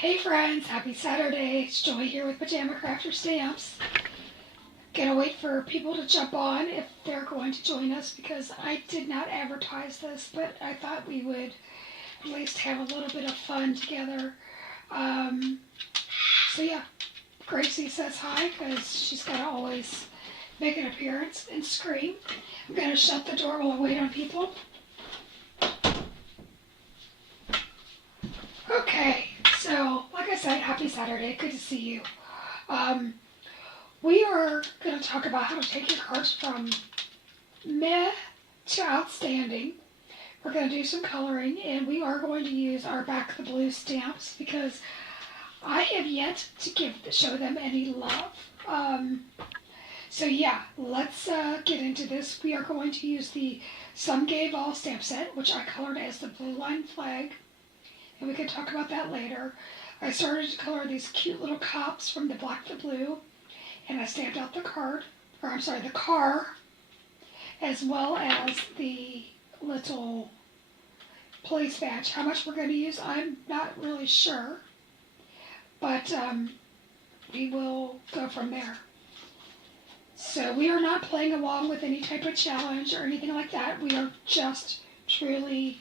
Hey friends, happy Saturday. It's Joy here with Pajama Crafter Stamps. Gonna wait for people to jump on if they're going to join us because I did not advertise this, but I thought we would at least have a little bit of fun together. So yeah, Gracie says hi because she's gotta always make an appearance and scream. I'm gonna shut the door while I wait on people. Okay, so like I said, happy Saturday. Good to see you. We are going to talk about how to take your cards from meh to outstanding. We're going to do some coloring, and we are going to use our Back the Blue stamps because I have yet to show them any love. So yeah, let's get into this. We are going to use the Some Gave All stamp set, which I colored as the blue line flag, and we can talk about that later. I started to color these cute little cops from the Black to Blue, and I stamped out the car, as well as the little police badge. How much we're going to use, I'm not really sure, but we will go from there. So we are not playing along with any type of challenge or anything like that. We are just truly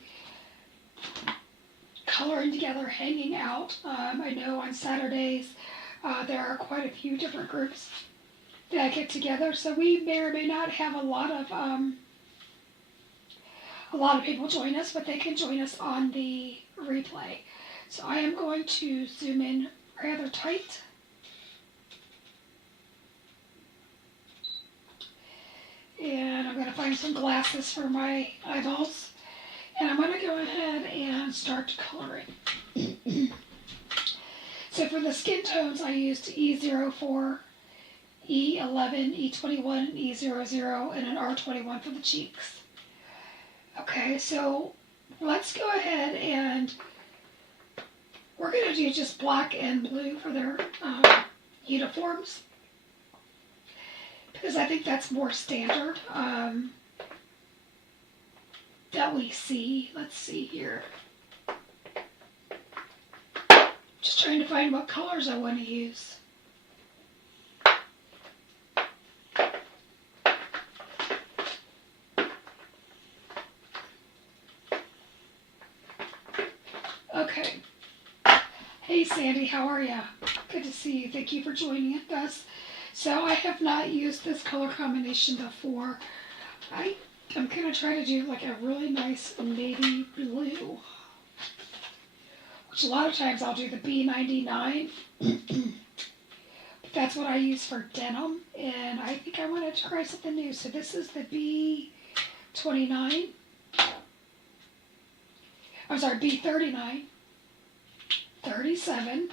coloring together, hanging out. I know on Saturdays there are quite a few different groups that get together, so we may or may not have a lot of people join us, but they can join us on the replay. So I am going to zoom in rather tight. And I'm going to find some glasses for my eyeballs. And I'm going to go ahead and start coloring. So for the skin tones, I used E04, E11, E21, E00, and an R21 for the cheeks. Okay, so let's go ahead and we're going to do just black and blue for their uniforms, because I think that's more standard that we see. Let's see here. Just trying to find what colors I want to use. Okay. Hey Sandy, how are ya? Good to see you. Thank you for joining us. So I have not used this color combination before. I'm going to try to do like a really nice navy blue, which a lot of times I'll do the B99, but that's what I use for denim, and I think I wanted to try something new. So this is the B29, I'm sorry, B39, 37,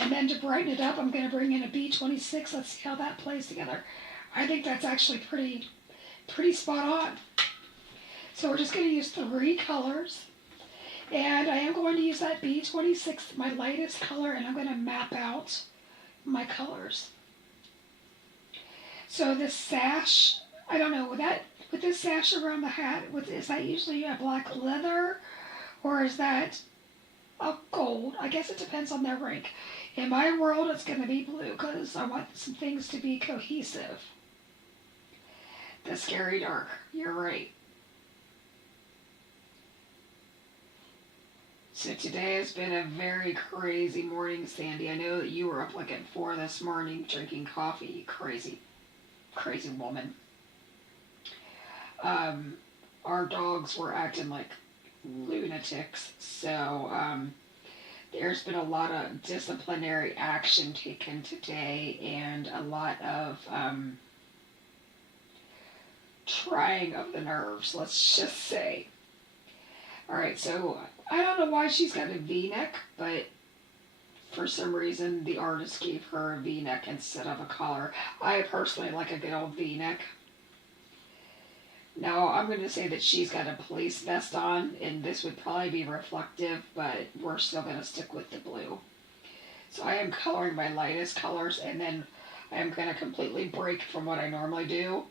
and then to brighten it up, I'm going to bring in a B26. Let's see how that plays together. I think that's actually pretty spot on. So we're just going to use 3 colors. And I am going to use that B26, my lightest color, and I'm going to map out my colors. So this sash, I don't know, with this sash around the hat, is that usually a black leather, or is that a gold? I guess it depends on their rank. In my world, it's going to be blue because I want some things to be cohesive. The Scary Dark, you're right. So today has been a very crazy morning, Sandy. I know that you were up like at 4 this morning drinking coffee, you crazy woman. Our dogs were acting like lunatics, so there's been a lot of disciplinary action taken today and a lot of trying of the nerves, let's just say. Alright, so I don't know why she's got a V-neck, but for some reason the artist gave her a V-neck instead of a collar. I personally like a good old V-neck. Now, I'm going to say that she's got a police vest on, and this would probably be reflective, but we're still going to stick with the blue. So I am coloring my lightest colors, and then I am going to completely break from what I normally do.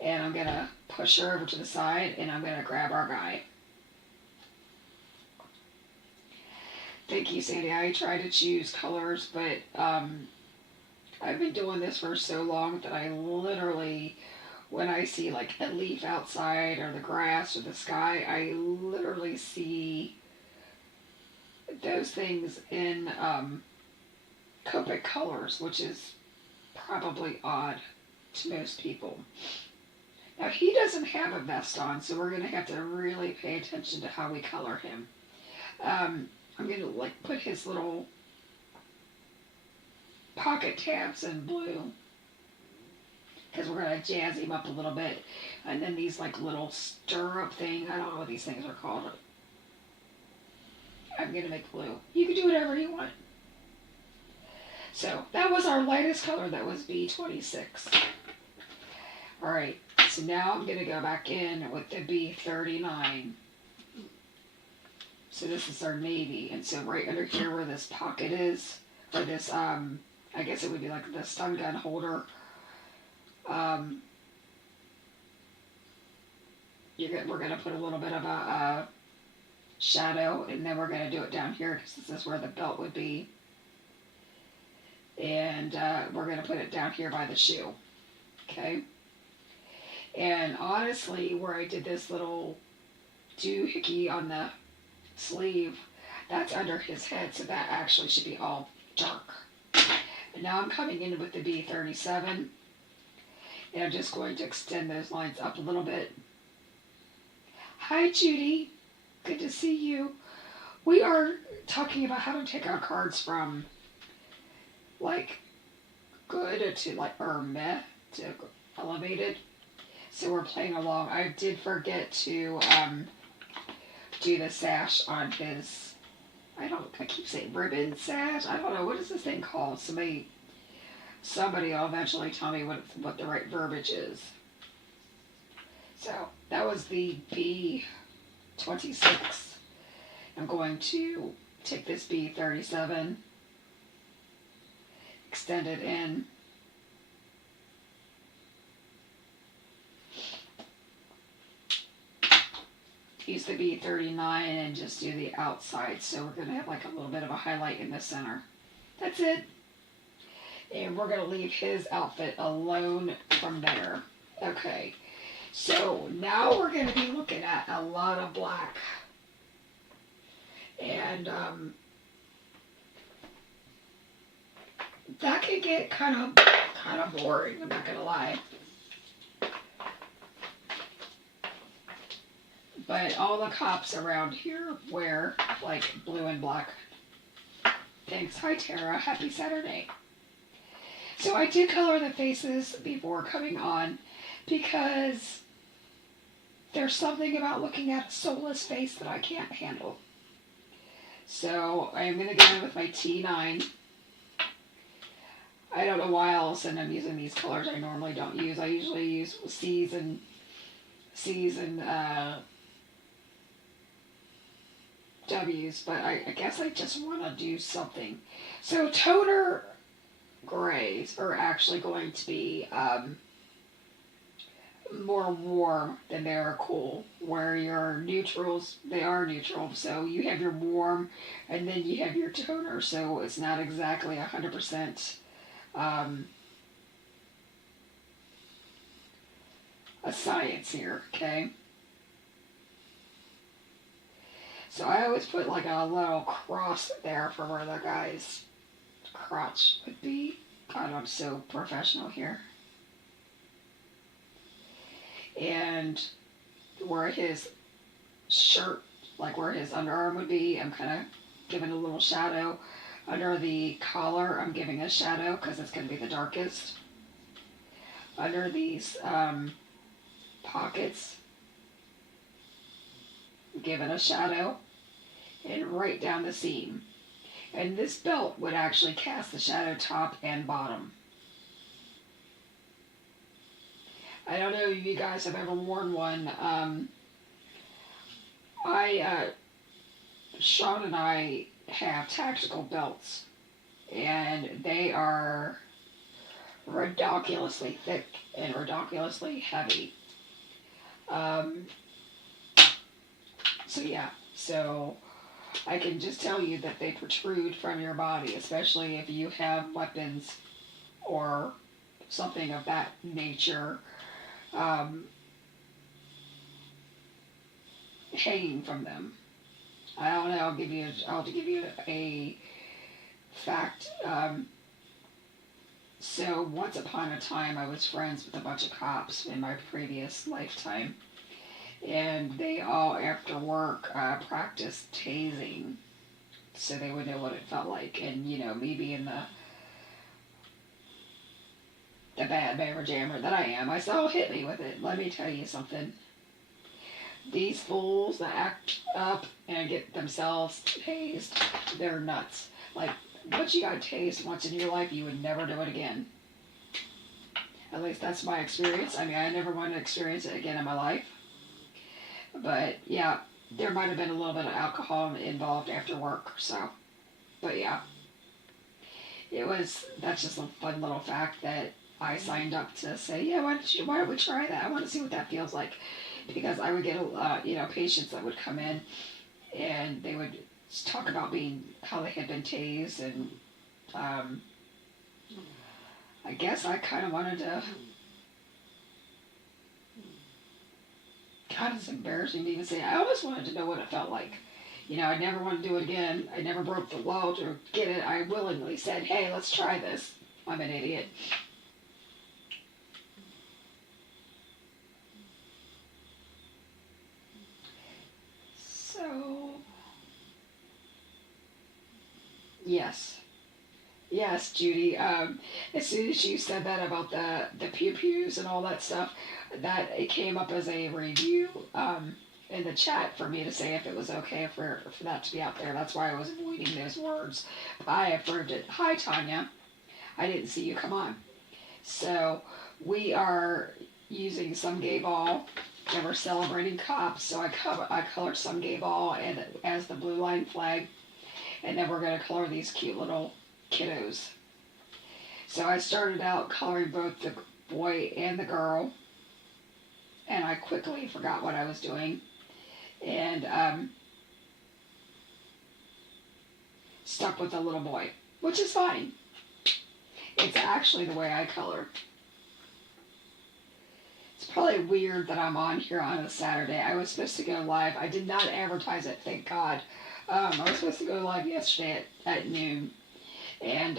And I'm going to push her over to the side, and I'm going to grab our guy. Thank you, Sandy. I try to choose colors, but I've been doing this for so long that I literally, when I see like a leaf outside or the grass or the sky, I literally see those things in Copic colors, which is probably odd to most people. Now he doesn't have a vest on, so we're going to have to really pay attention to how we color him. I'm going to like put his little pocket tabs in blue because we're going to jazz him up a little bit. And then these like little stirrup thing, I don't know what these things are called. I'm going to make blue. You can do whatever you want. So that was our lightest color, that was B26. Alright, so now I'm going to go back in with the B39. So this is our navy, and so right under here where this pocket is, or this, I guess it would be like the stun gun holder, we're going to put a little bit of a shadow, and then we're going to do it down here because this is where the belt would be. And we're going to put it down here by the shoe. Okay? And honestly, where I did this little doohickey on the sleeve, that's under his head, so that actually should be all dark. And now I'm coming in with the B37, and I'm just going to extend those lines up a little bit. Hi, Judy. Good to see you. We are talking about how to take our cards from like good to like or meh to elevated. So we're playing along. I did forget to do the sash on his, I keep saying ribbon sash. I don't know, what is this thing called? Somebody will eventually tell me what the right verbiage is. So that was the B26. I'm going to take this B37, extend it in, use the B39 and just do the outside, so we're going to have like a little bit of a highlight in the center. That's it. And we're going to leave his outfit alone from there. Okay, so now we're going to be looking at a lot of black. And that can get kind of boring, I'm not going to lie. But all the cops around here wear like blue and black. Thanks. Hi, Tara. Happy Saturday. So I did color the faces before coming on because there's something about looking at a soulless face that I can't handle. So I'm going to go in with my T9. I don't know why all of a sudden I'm using these colors I normally don't use. I usually use C's and W's, but I guess I just want to do something. So toner grays are actually going to be more warm than they are cool, where your neutrals, they are neutral, so you have your warm and then you have your toner, so it's not exactly 100% a science here, okay? So I always put like a little cross there for where the guy's crotch would be. God, I'm so professional here. And where his shirt, like where his underarm would be, I'm kind of giving a little shadow. Under the collar, I'm giving a shadow because it's going to be the darkest. Under these pockets, I'm giving a shadow. And right down the seam. And this belt would actually cast the shadow top and bottom. I don't know if you guys have ever worn one. Sean and I have tactical belts, and they are ridiculously thick and ridiculously heavy. So yeah, so I can just tell you that they protrude from your body, especially if you have weapons or something of that nature hanging from them. I don't know. I'll give you a fact. So once upon a time, I was friends with a bunch of cops in my previous lifetime, and they all, after work, practiced tasing, so they would know what it felt like. And me being the bad mammer jammer that I am, I said, "Oh, hit me with it." Let me tell you something. These fools that act up and get themselves tased, they're nuts. Like, once you got tased once in your life, you would never do it again. At least that's my experience. I mean, I never want to experience it again in my life. But yeah, there might have been a little bit of alcohol involved after work, so. But yeah, that's just a fun little fact that I signed up to say, yeah, why don't we try that? I want to see what that feels like. Because I would get patients that would come in and they would talk about how they had been tased, and I guess I kind of wanted to. God, it's embarrassing to even say. I always wanted to know what it felt like. I never want to do it again. I never broke the law to get it. I willingly said, hey, let's try this. I'm an idiot. So, yes, Judy. As soon as you said that about the pew pews and all that stuff, that it came up as a review in the chat for me to say if it was okay for that to be out there. That's why I was avoiding those words. I approved it. Hi, Tanya. I didn't see you come on. So we are using some gay ball, and we're celebrating cops. So I colored some gay ball and as the blue line flag, and then we're going to color these cute little kiddos. So I started out coloring both the boy and the girl, and I quickly forgot what I was doing, and stuck with the little boy, which is fine. It's actually the way I color. It's probably weird that I'm on here on a Saturday. I was supposed to go live. I did not advertise it, thank God. I was supposed to go live yesterday at noon. And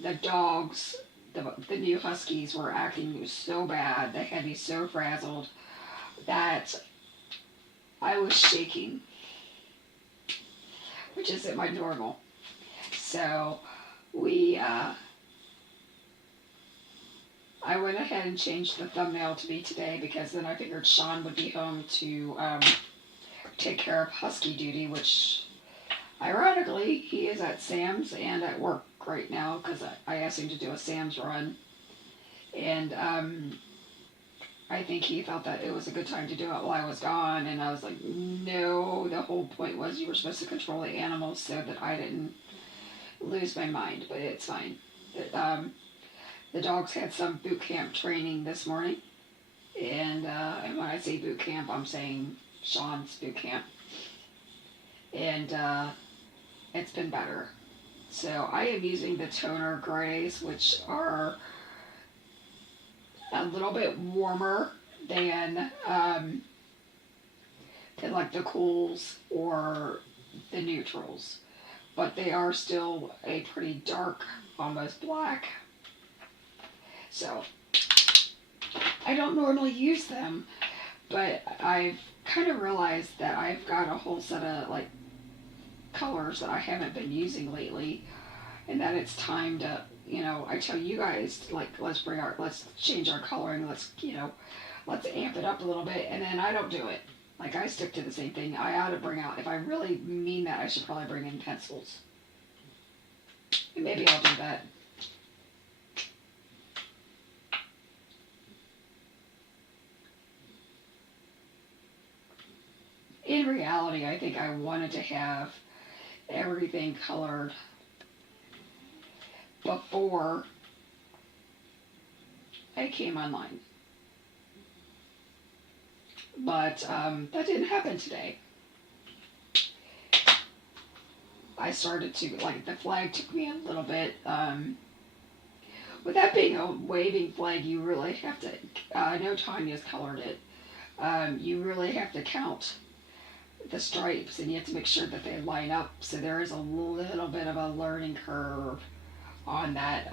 the dogs, the new Huskies, were acting so bad. They had me so frazzled that I was shaking, which isn't my normal. So I went ahead and changed the thumbnail to be today, because then I figured Sean would be home to take care of Husky duty, which ironically he is at Sam's and at work right now, because I asked him to do a Sam's run, and I think he felt that it was a good time to do it while I was gone, and I was like, no, the whole point was you were supposed to control the animals so that I didn't lose my mind, but it's fine. The dogs had some boot camp training this morning, and when I say boot camp, I'm saying Sean's boot camp, and it's been better. So I am using the toner grays, which are a little bit warmer than like the cools or the neutrals, but they are still a pretty dark, almost black. So I don't normally use them, but I've kind of realized that I've got a whole set of like colors that I haven't been using lately, and that it's time to, I tell you guys, like, let's change our coloring, let's amp it up a little bit, and then I don't do it. Like, I stick to the same thing. I ought to bring out, if I really mean that, I should probably bring in pencils. And maybe I'll do that. In reality, I think I wanted to have everything colored before I came online. But that didn't happen today. I started to, like, the flag took me a little bit. With that being a waving flag, you really have to, I know Tanya's colored it, you really have to count the stripes, and you have to make sure that they line up, so there is a little bit of a learning curve on that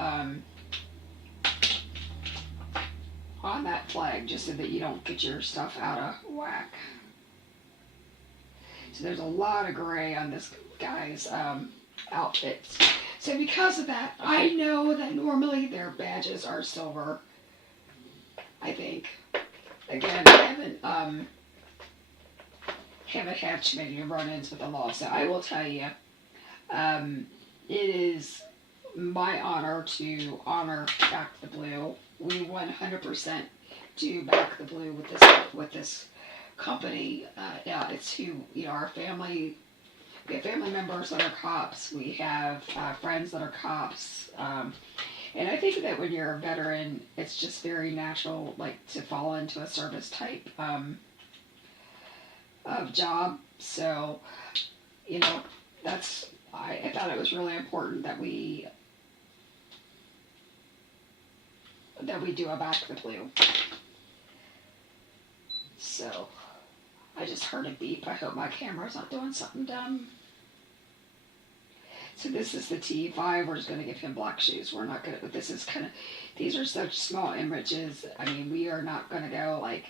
flag, just so that you don't get your stuff out of whack. So there's a lot of gray on this guy's outfits. So because of that, I know that normally their badges are silver, I think. Again, I haven't had too many run-ins with the law, so I will tell you, it is my honor to honor Back the Blue. We 100% do Back the Blue with this company. Yeah, it's who, you know, our family. We have family members that are cops. We have friends that are cops. And I think that when you're a veteran, it's just very natural, like, to fall into a service type of job. So, you know, I thought it was really important that we do a Back the Blue. So, I just heard a beep. I hope my camera's not doing something dumb. So this is the T5. We're just going to give him black shoes. We're not going to, this is kind of, these are such small images. I mean, we are not going to go, like,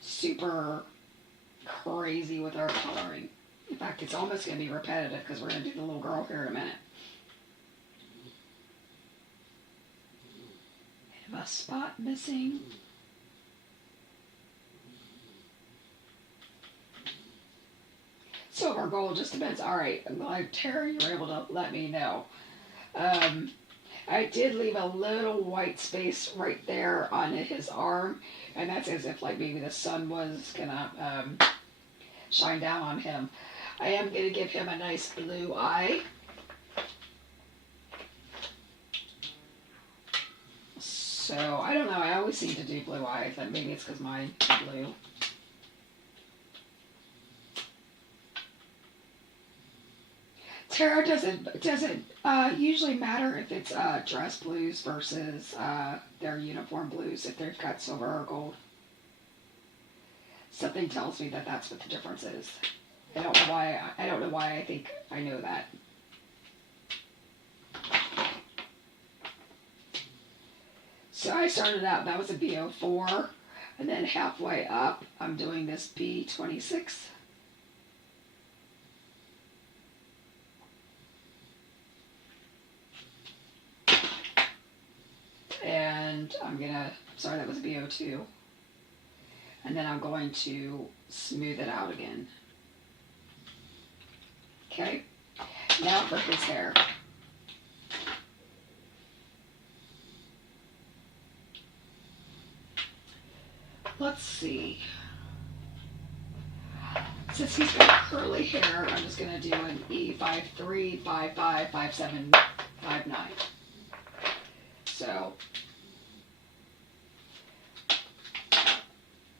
super crazy with our coloring. In fact, it's almost going to be repetitive because we're going to do the little girl here in a minute. I have a spot missing. So our goal just depends. All right, I'm glad Tara, you were able to let me know. I did leave a little white space right there on his arm, and that's as if, like, maybe the sun was gonna shine down on him. I am gonna give him a nice blue eye. So I don't know. I always seem to do blue eyes, and maybe it's because mine's blue. Tara doesn't usually matter if it's dress blues versus their uniform blues, if they've got silver or gold. Something tells me that that's what the difference is. I don't know why I think I know that. So I started out, that was a B04, and then halfway up I'm doing this B26. And sorry, that was B02. And then I'm going to smooth it out again. Okay, now for his hair. Let's see. Since he's got curly hair, I'm just going to do an E53, 55, 57, 59. So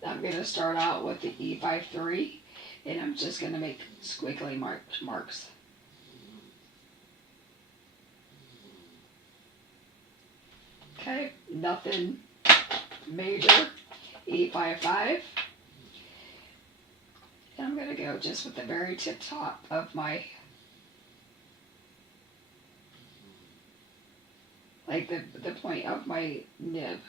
I'm going to start out with the E53, and I'm just going to make squiggly marks. Okay, nothing major. E55. And I'm going to go just with the very tip top of my, like the point of my nib.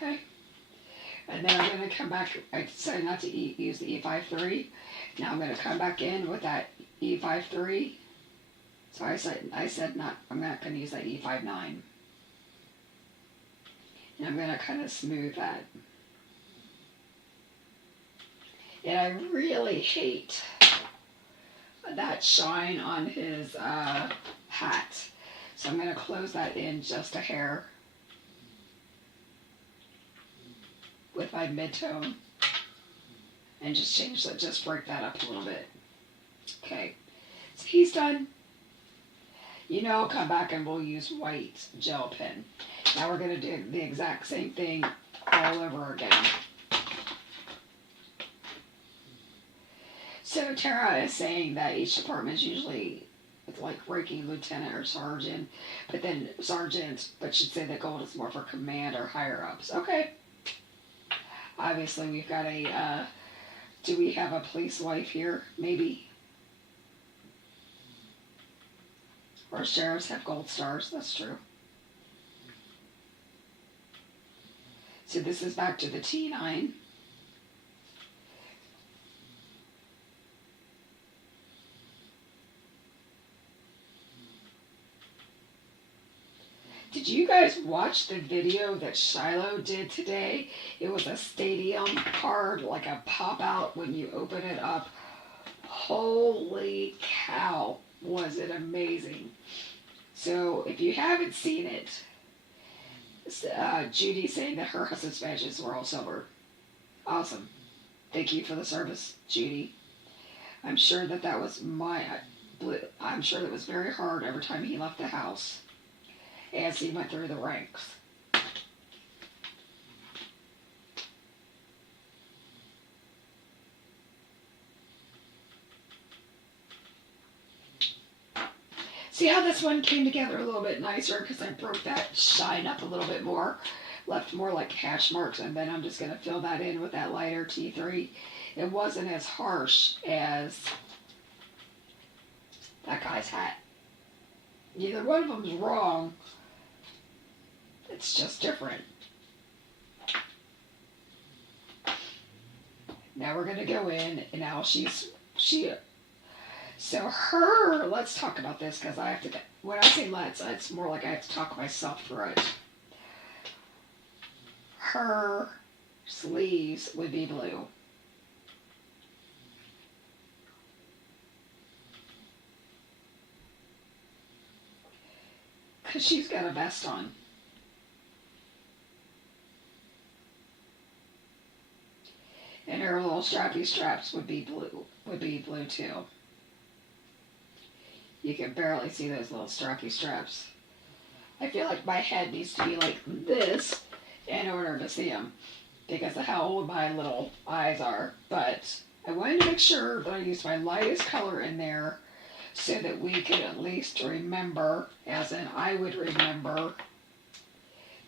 Okay. And then I'm going to come back, I decided not to use the E53. Now I'm going to come back in with that E53. So I said not, I'm not going to use that E59. And I'm going to kind of smooth that. And I really hate that shine on his hat. So I'm going to close that in just a hair with my mid-tone and just break that up a little bit. Okay, So he's done. Come back and we'll use white gel pen. Now we're going to do the exact same thing all over again. So Tara is saying that each department is usually it's like ranking lieutenant or sergeant, but then sergeant, but should say that gold is more for command or higher ups. Okay. Obviously, we've got do we have a police wife here? Maybe. Or sheriffs have gold stars. That's true. So this is back to the T9. Did you guys watch the video that Shiloh did today? It was a stadium card, like a pop-out when you open it up. Holy cow, was it amazing. So if you haven't seen it, Judy saying that her husband's badges were all silver. Awesome. Thank you for the service, Judy. I'm sure that was I'm sure that was very hard every time he left the house as he went through the ranks. See how this one came together a little bit nicer because I broke that shine up a little bit more, left more like hash marks, and then I'm just going to fill that in with that lighter T3. It wasn't as harsh as that guy's hat. Neither one of them's wrong. It's just different. Now we're going to go in, and now so let's talk about this, because I have to, when I say let's, it's more like I have to talk myself through it. Her sleeves would be blue. Because she's got a vest on. And her little strappy straps would be blue too. You can barely see those little strappy straps. I feel like my head needs to be like this in order to see them, because of how old my little eyes are. But I wanted to make sure that I used my lightest color in there so that we could at least remember, as in I would remember,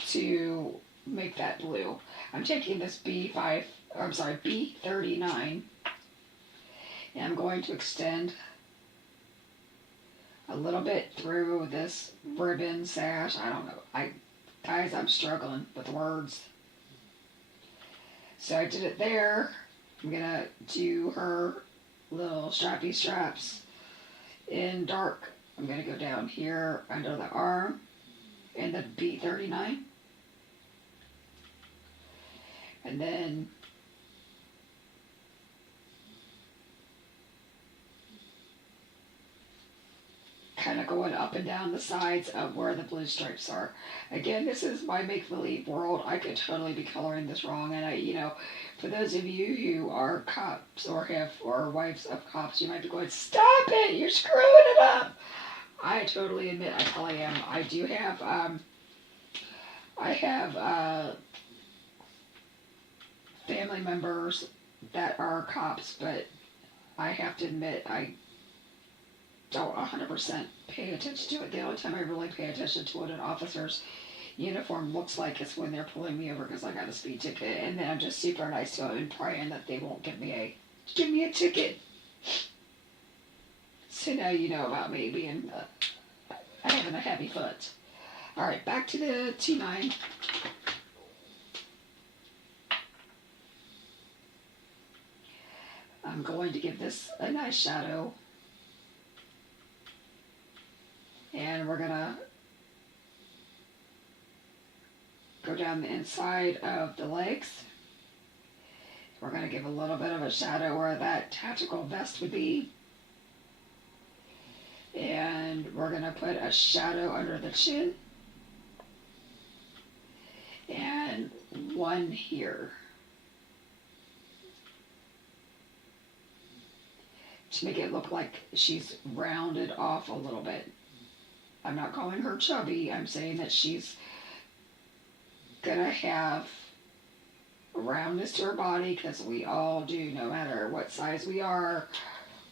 to make that blue. I'm taking this B39, and I'm going to extend a little bit through this ribbon sash. I don't know. Guys, I'm struggling with words. So I did it there. I'm going to do her little strappy straps in dark. I'm going to go down here under the arm in the B39. And then kind of going up and down the sides of where the blue stripes are. Again, this is my make-believe world. I could totally be coloring this wrong, and for those of you who are cops or wives of cops, you might be going, "Stop it! You're screwing it up." I totally admit I probably am. I do have family members that are cops, but I have to admit I don't 100% pay attention to it. The only time I really pay attention to what an officer's uniform looks like is when they're pulling me over because I got a speed ticket, and then I'm just super nice to them and praying that they won't give me a ticket. So now you know about me being having a heavy foot. All right, back to the T9. I'm going to give this a nice shadow. And we're going to go down the inside of the legs. We're going to give a little bit of a shadow where that tactical vest would be. And we're going to put a shadow under the chin. And one here. to make it look like she's rounded off a little bit. I'm not calling her chubby. I'm saying that she's gonna have roundness to her body, because we all do, no matter what size we are.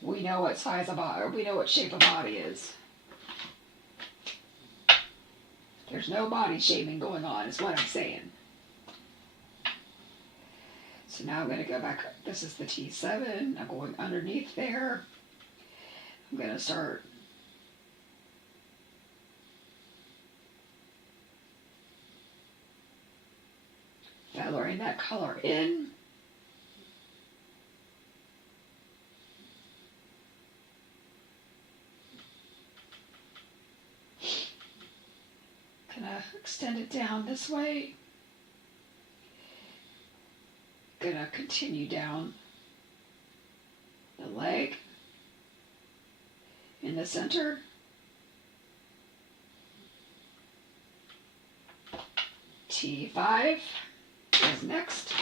We know what size of body, we know what shape a body is. There's no body shaming going on, is what I'm saying. So now I'm going to go back. This is the T7. I'm going underneath there. I'm going to start feathering that color in. Gonna extend it down this way. Gonna continue down the leg in the center. T5 is next.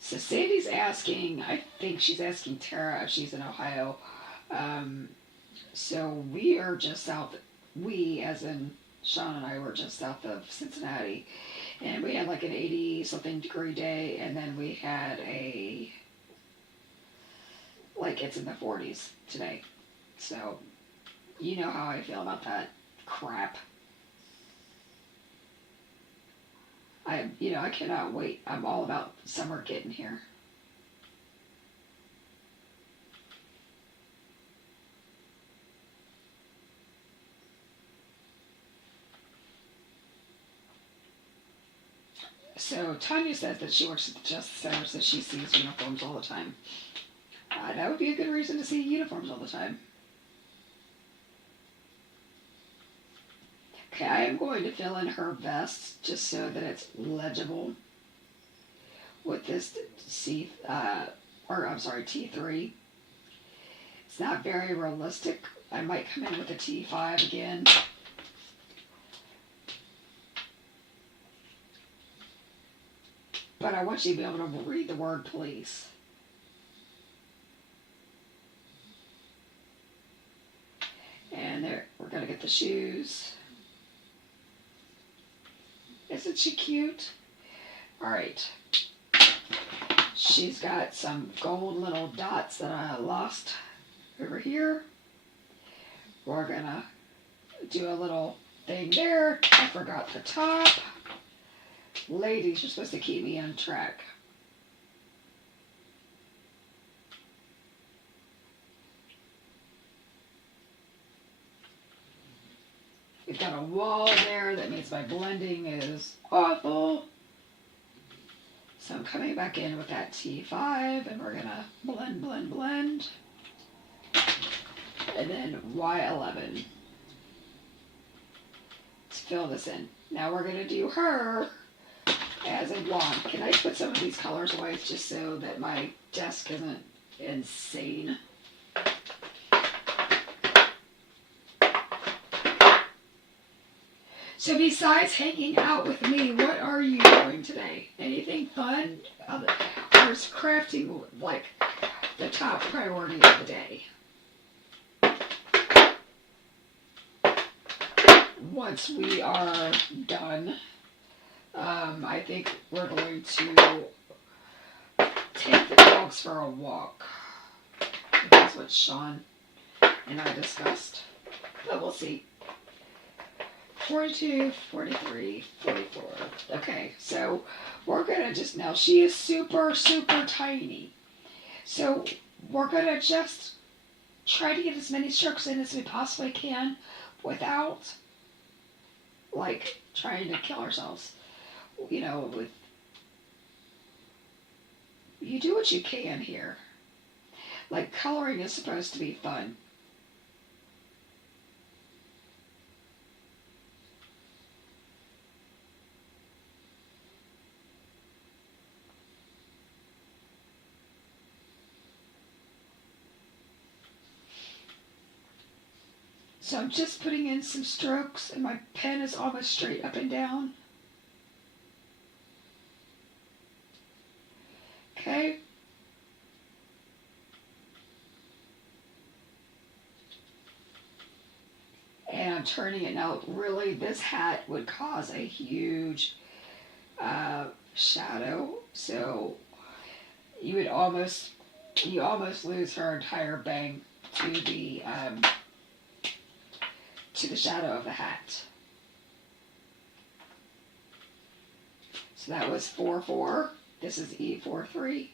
So Sandy's asking, I think she's asking Tara if she's in Ohio. So we are just south, we as in Sean and I were just south of Cincinnati. And we had like an 80-something degree day, and then we had like it's in the 40s today. So you know how I feel about that crap. I cannot wait. I'm all about summer getting here. So Tanya says that she works at the Justice Center, so she sees uniforms all the time. That would be a good reason to see uniforms all the time. Okay, I am going to fill in her vest just so that it's legible with this T3. It's not very realistic. I might come in with a T5 again. But I want you to be able to read the word police. And there, we're going to get the shoes. Isn't she cute? Alright. She's got some gold little dots that I lost over here. We're going to do a little thing there. I forgot the top. Ladies, you're supposed to keep me on track. We've got a wall there. That means my blending is awful. So I'm coming back in with that T5, and we're going to blend, blend, blend. And then Y11. Let's fill this in. Now we're going to do her as a blonde. Can I put some of these colors away just so that my desk isn't insane? So besides hanging out with me, what are you doing today? Anything fun? Or is crafting like the top priority of the day? Once we are done, I think we're going to take the dogs for a walk. That's what Sean and I discussed. But we'll see. 42, 43, 44. Okay, so we're going to just, now she is super, super tiny. So we're going to just try to get as many strokes in as we possibly can without, like, trying to kill ourselves. You do what you can here. Like, coloring is supposed to be fun. So I'm just putting in some strokes, and my pen is almost straight up and down. Okay. And I'm turning it now. Really, this hat would cause a huge shadow. So you almost lose her entire bang to the shadow of the hat. So that was 4-4. This is E4-3.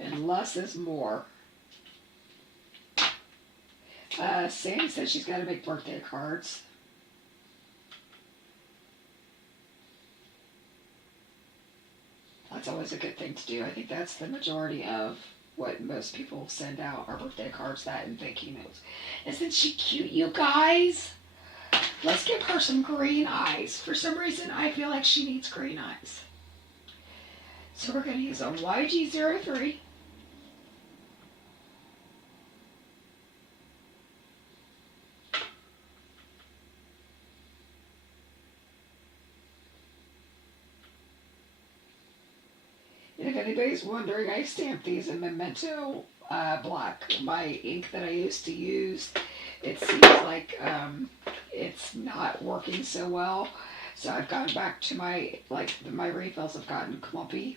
And less is more. Sandy says she's got to make birthday cards. That's always a good thing to do. I think that's the majority of what most people send out are birthday cards, that and thank you notes. Isn't she cute, you guys? Let's give her some green eyes. For some reason, I feel like she needs green eyes. So we're going to use a YG03. And if anybody's wondering, I stamped these in Memento black. My ink that I used to use, it seems like it's not working so well. So I've gone back to my refills have gotten clumpy.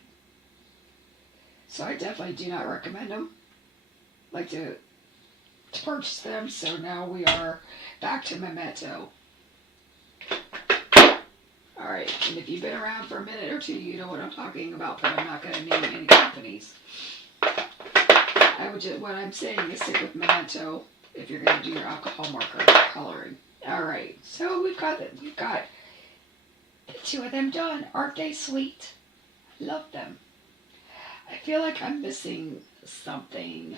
So I definitely do not recommend them. Like to purchase them. So now we are back to Memento. Alright, and if you've been around for a minute or two, you know what I'm talking about, but I'm not going to name any companies. What I'm saying is stick with Memento if you're going to do your alcohol marker coloring. Alright, so we've got the two of them done. Aren't they sweet? I love them. I feel like I'm missing something.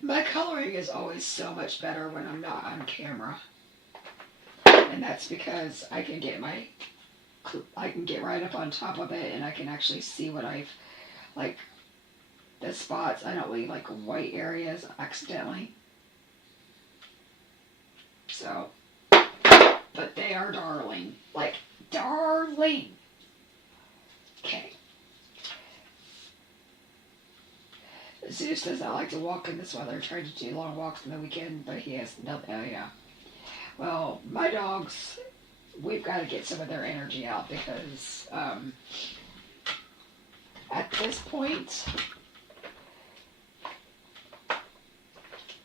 My coloring is always so much better when I'm not on camera. And that's because I can get right up on top of it and I can actually see what I've, like, the spots. I don't leave, like, white areas accidentally. So, but they are darling. Like, darling. Okay. Zeus does not like to walk in this weather. I tried to do long walks on the weekend, but he has nothing. Oh, yeah. Well, my dogs, we've got to get some of their energy out because at this point,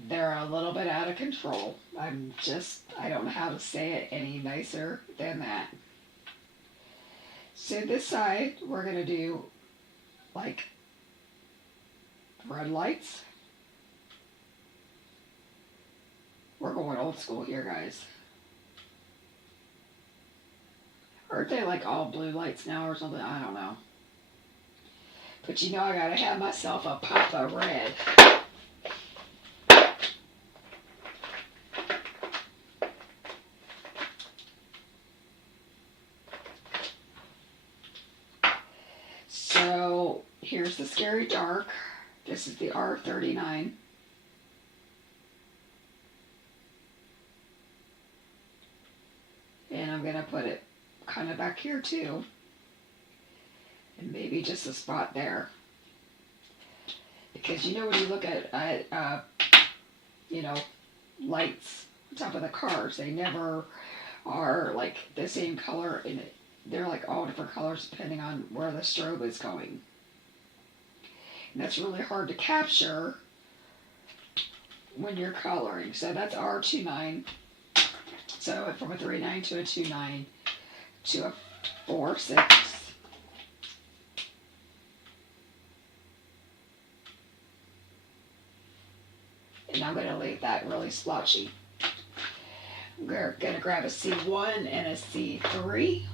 they're a little bit out of control. I don't know how to say it any nicer than that. So this side, we're going to do, like, red lights. We're going old school here, guys. Aren't they like all blue lights now or something? I don't know. But you know I gotta have myself a pop of red. So here's the Scary Dark. This is the R39. And I'm going to put it kind of back here too. And maybe just a spot there. Because you know when you look at lights on top of the cars, they never are like the same color in it. They're like all different colors depending on where the strobe is going. And that's really hard to capture when you're coloring. So that's R29. So from a 3.9 to a 2.9 to a 4.6. And I'm going to leave that really splotchy. We're going to grab a C1 and a C3.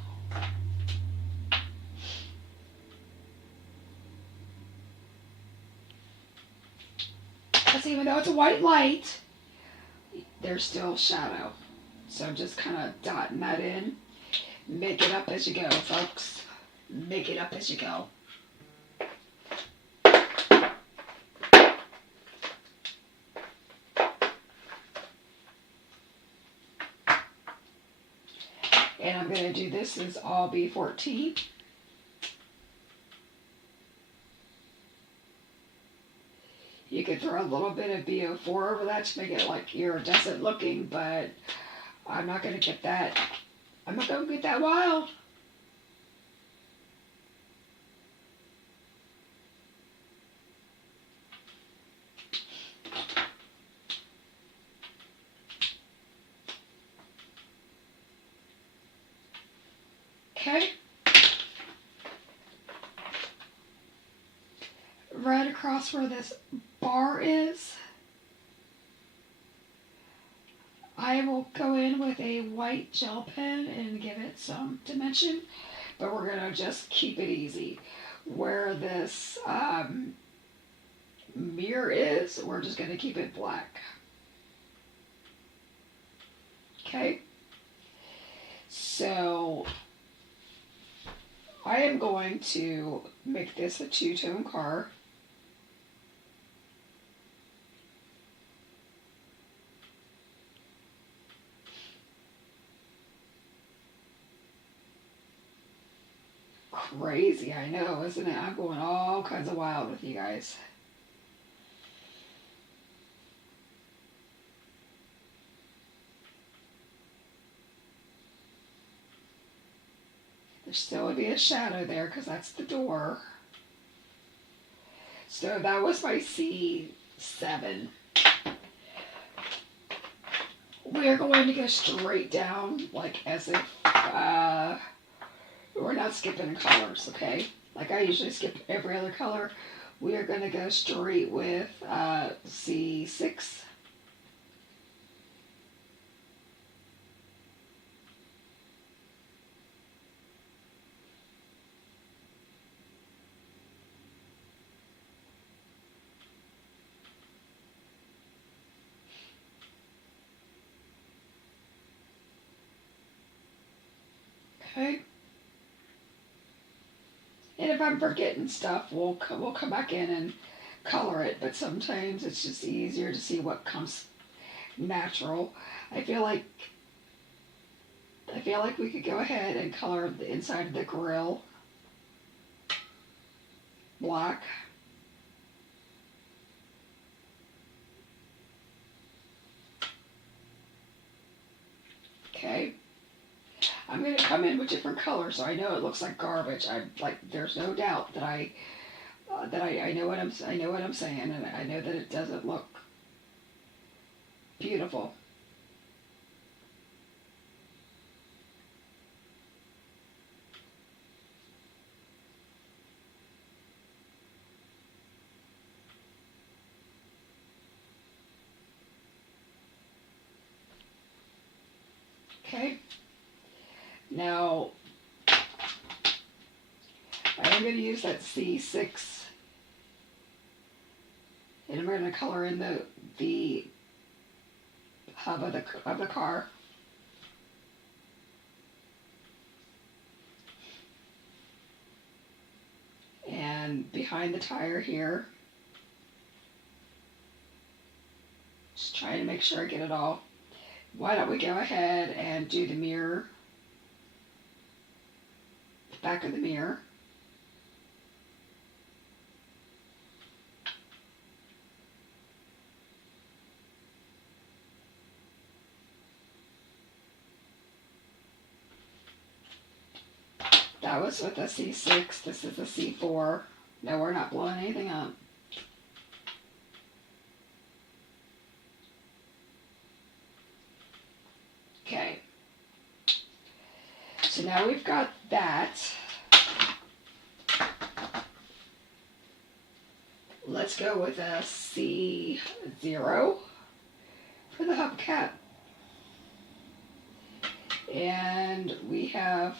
Because even though it's a white light, there's still shadow. So I'm just kind of dotting that in. Make it up as you go, folks. Make it up as you go. And I'm going to do this as all B14. You could throw a little bit of BO4 over that to make it like iridescent looking, but I'm not going to get that. I'm not going to get that wild. Okay. Right across where this bar is, I will go in with a white gel pen and give it some dimension, but we're going to just keep it easy. Where this mirror is, we're just going to keep it black. Okay? So I am going to make this a two-tone car. Crazy, I know, isn't it? I'm going all kinds of wild with you guys. There still would be a shadow there because that's the door. So that was my C7. We're going to go straight down like as if we're not skipping colors, okay? Like I usually skip every other color. We are going to go straight with C6. Okay. And if I'm forgetting stuff, we'll come back in and color it. But sometimes it's just easier to see what comes natural. I feel like we could go ahead and color the inside of the grill black. Okay. I'm going to come in with different colors so I know it looks like garbage. There's no doubt that I know what I'm saying, and I know that it doesn't look beautiful. Okay. Now, I am going to use that C6, and I'm going to color in the hub of the car. And behind the tire here, just trying to make sure I get it all. Why don't we go ahead and do the mirror, the back of the mirror. That was with a C6, this is a C4. No, we're not blowing anything up. Okay. So now we've got that. Let's go with a C0 for the hubcap. And we have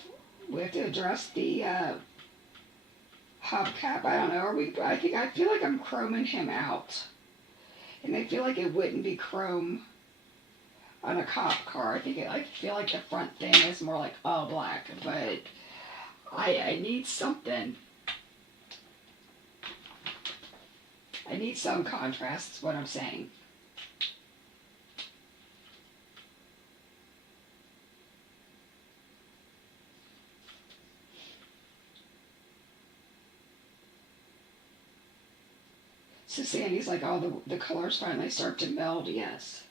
to address the hubcap. I don't know. I feel like I'm chroming him out. And I feel like it wouldn't be chrome on a cop car. I feel like the front thing is more like all black, but I need something. I need some contrast, is what I'm saying. So Sandy's like, oh, the colors finally start to meld. Yes.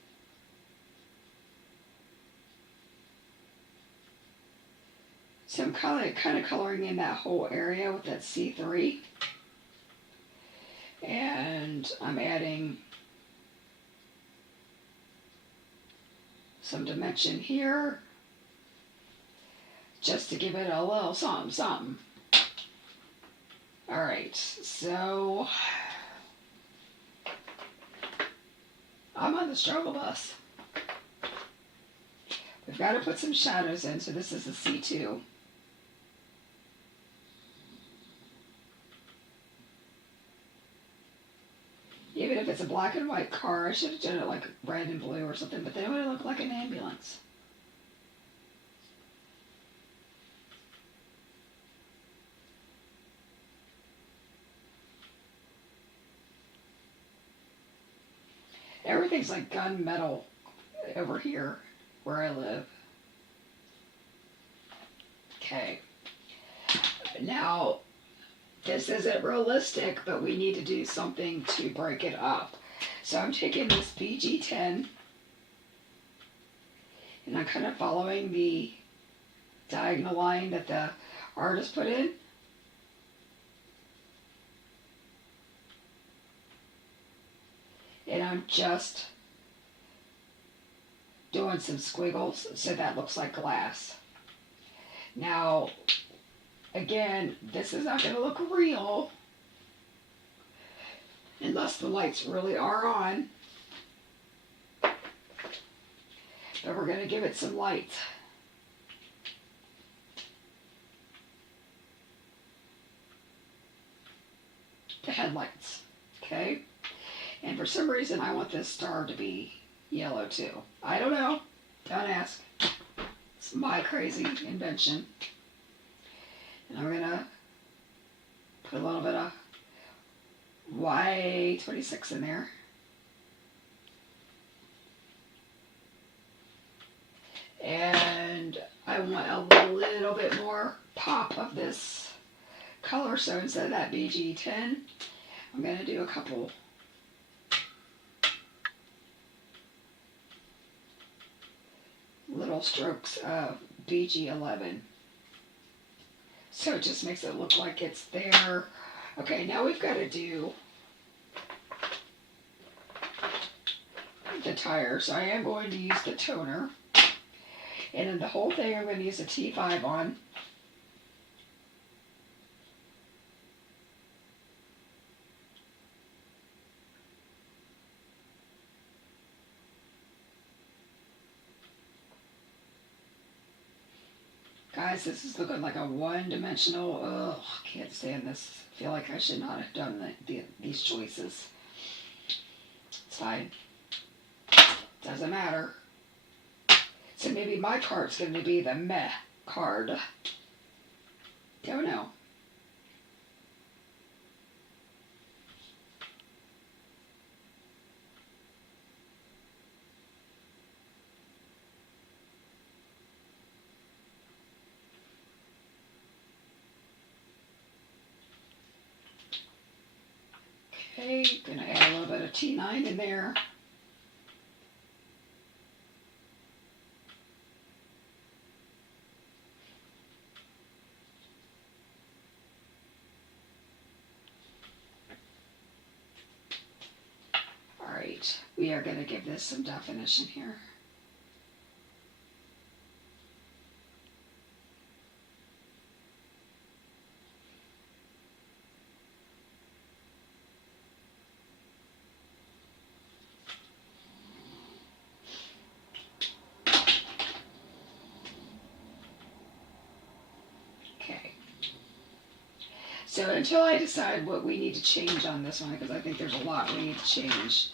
So I'm kind of coloring in that whole area with that C3. And I'm adding some dimension here just to give it a little something. Alright, so I'm on the struggle bus. We've got to put some shadows in, so this is a C2. Even if it's a black and white car, I should have done it like red and blue or something, but then it would look like an ambulance. Everything's like gunmetal over here where I live. Okay. Now, this isn't realistic, but we need to do something to break it up. So I'm taking this BG10 and I'm kind of following the diagonal line that the artist put in. And I'm just doing some squiggles so that looks like glass. Now, again, this is not going to look real unless the lights really are on. But we're going to give it some light. The headlights, okay? And for some reason, I want this star to be yellow too. I don't know. Don't ask. It's my crazy invention. And I'm going to put a little bit of Y26 in there. And I want a little bit more pop of this color. So instead of that BG10, I'm going to do a couple little strokes of BG11. So it just makes it look like it's there. Okay, now we've got to do the tire. So I am going to use the toner. And then the whole thing I'm going to use a T5 on. Guys, this is looking like a one-dimensional. Ugh, can't stand this. I feel like I should not have done these choices. It's fine. Doesn't matter. So maybe my card's going to be the meh card. Don't know. Okay, gonna add a little bit of T9 in there. Alright, we are gonna give this some definition here. So until I decide what we need to change on this one, because I think there's a lot we need to change,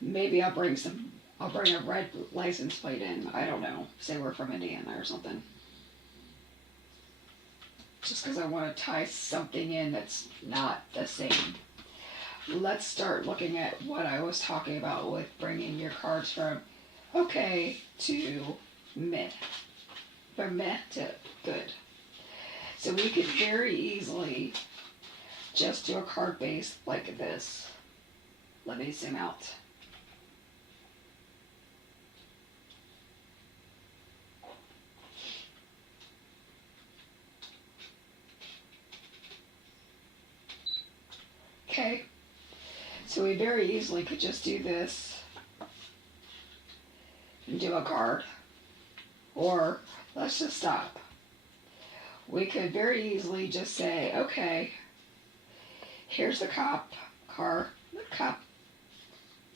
maybe I'll bring some I'll bring a red license plate in. I don't know. Say we're from Indiana or something. Just because I want to tie something in that's not the same. Let's start looking at what I was talking about with bringing your cards from okay to meh. From meh to good. So we could very easily just do a card base like this. Let me zoom out. Okay, so we very easily could just do this and do a card. Or let's just stop. We could very easily just say, okay, here's the cup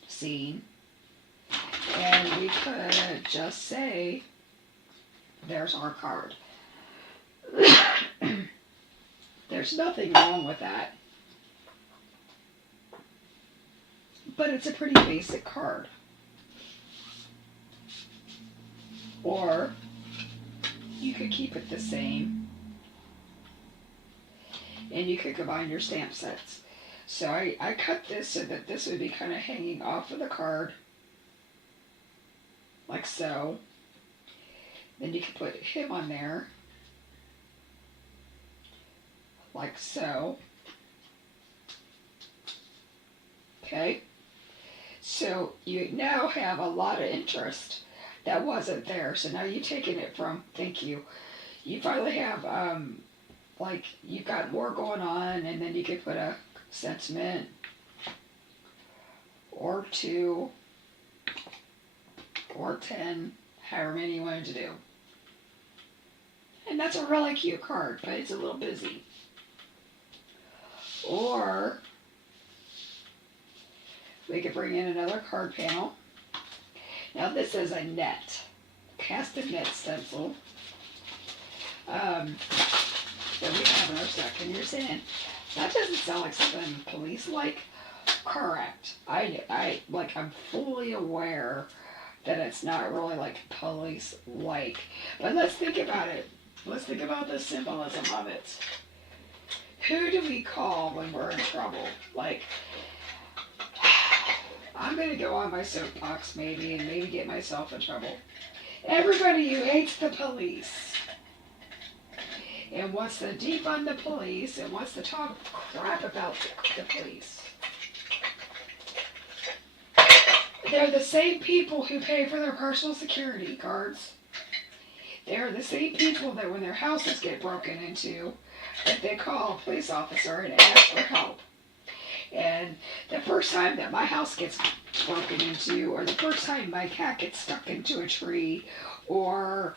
scene, and we could just say, there's our card. There's nothing wrong with that. But it's a pretty basic card. Or you could keep it the same, and you could combine your stamp sets. So I cut this so that this would be kind of hanging off of the card, like so. Then you could put him on there, like so. Okay? So you now have a lot of interest that wasn't there. So now you've taken it from, thank you, you finally have, like, you've got more going on, and then you could put a sentiment or 2 or 10, however many you wanted to do. And that's a really cute card, but it's a little busy. Or we could bring in another card panel. Now this is a net, casted net stencil that we have in our stack. And you're saying, that doesn't sound like something police-like. Correct. I'm fully aware that it's not really like police-like. But let's think about it. Let's think about the symbolism of it. Who do we call when we're in trouble? Like, I'm going to go on my soapbox maybe and maybe get myself in trouble. Everybody who hates the police and wants to defund the police and wants to talk crap about the police. They're the same people who pay for their personal security guards. They're the same people that when their houses get broken into, that they call a police officer and ask for help. And the first time that my house gets broken into, or the first time my cat gets stuck into a tree, or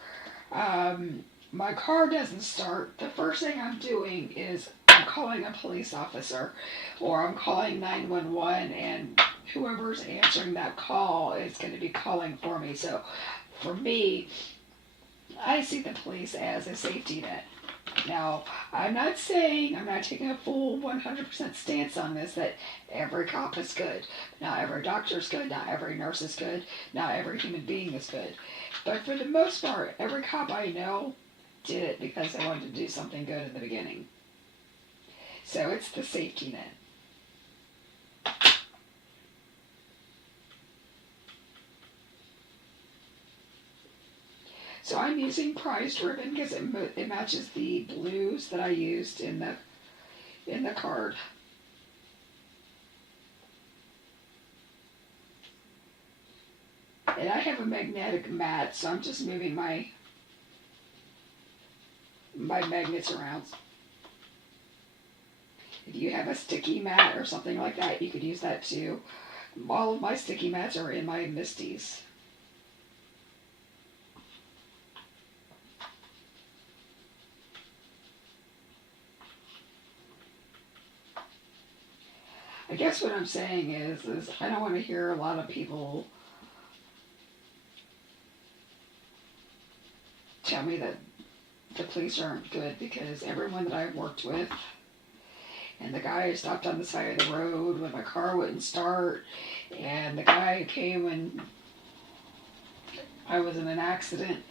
my car doesn't start, the first thing I'm doing is I'm calling a police officer, or I'm calling 911, and whoever's answering that call is going to be calling for me. So for me, I see the police as a safety net. Now, I'm not taking a full 100% stance on this, that every cop is good. Not every doctor is good. Not every nurse is good. Not every human being is good. But for the most part, every cop I know did it because they wanted to do something good in the beginning. So it's the safety net. So I'm using prized ribbon because it matches the blues that I used in the card. And I have a magnetic mat, so I'm just moving my magnets around. If you have a sticky mat or something like that, you could use that too. All of my sticky mats are in my Misties. I guess what I'm saying is I don't want to hear a lot of people tell me that the police aren't good, because everyone that I've worked with, and the guy who stopped on the side of the road when my car wouldn't start, and the guy who came when I was in an accident.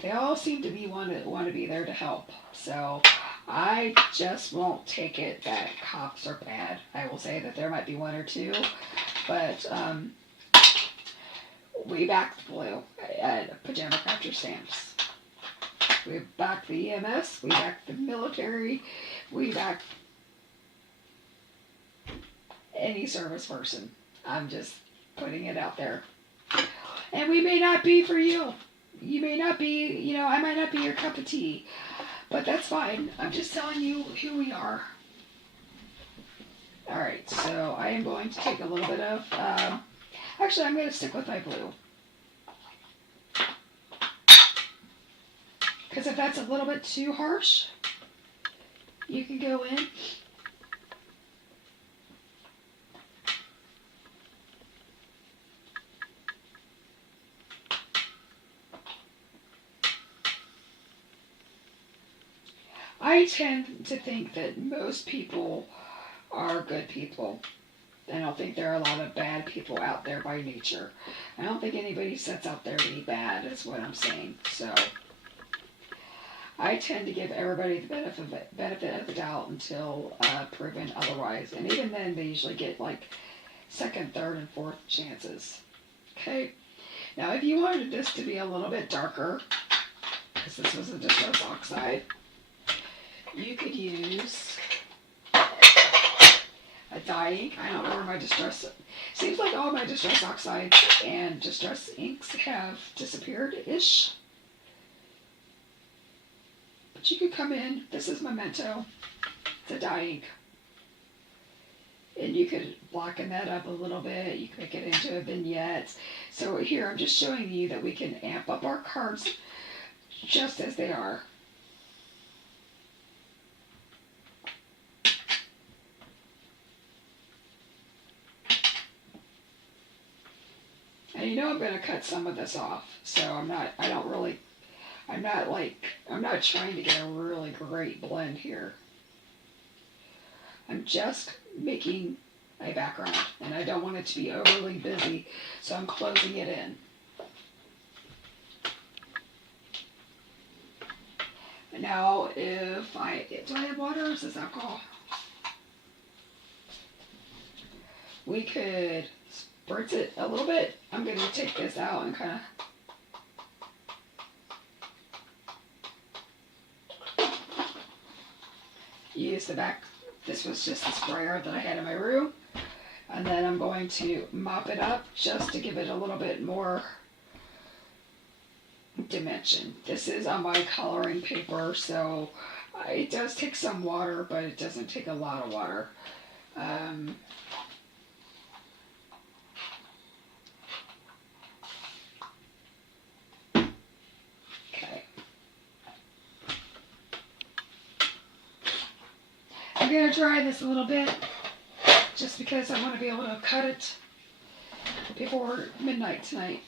They all seem to be want to be there to help. So I just won't take it that cops are bad. I will say that there might be one or two, but we backed the blue at Pajama Crafter Stamps. We backed the EMS. We backed the military. We backed any service person. I'm just putting it out there. And we may not be for you. You may not be, I might not be your cup of tea. But that's fine. I'm just telling you who we are. Alright, so I am going to take a little bit of, actually I'm going to stick with my blue. Because if that's a little bit too harsh, you can go in. I tend to think that most people are good people. I don't think there are a lot of bad people out there by nature. I don't think anybody sets out there to be bad, is what I'm saying. So I tend to give everybody the benefit of the doubt until proven otherwise. And even then, they usually get like second, third, and fourth chances. Okay. Now, if you wanted this to be a little bit darker, because this was a distress oxide, you could use a dye ink. I don't know where my distress... Seems like all my distress oxides and distress inks have disappeared-ish. But you could come in. This is Memento. It's a dye ink. And you could blacken that up a little bit. You can make it into a vignette. So here, I'm just showing you that we can amp up our cards just as they are. And I'm going to cut some of this off. So I'm not trying to get a really great blend here. I'm just making a background, and I don't want it to be overly busy, so I'm closing it in. Now, do I have water or is this alcohol? We could spritz it a little bit. I'm going to take this out and kind of use the back. This was just the sprayer that I had in my room. And then I'm going to mop it up just to give it a little bit more dimension. This is on my coloring paper, so it does take some water, but it doesn't take a lot of water. Okay. I'm going to dry this a little bit, just because I want to be able to cut it before midnight tonight.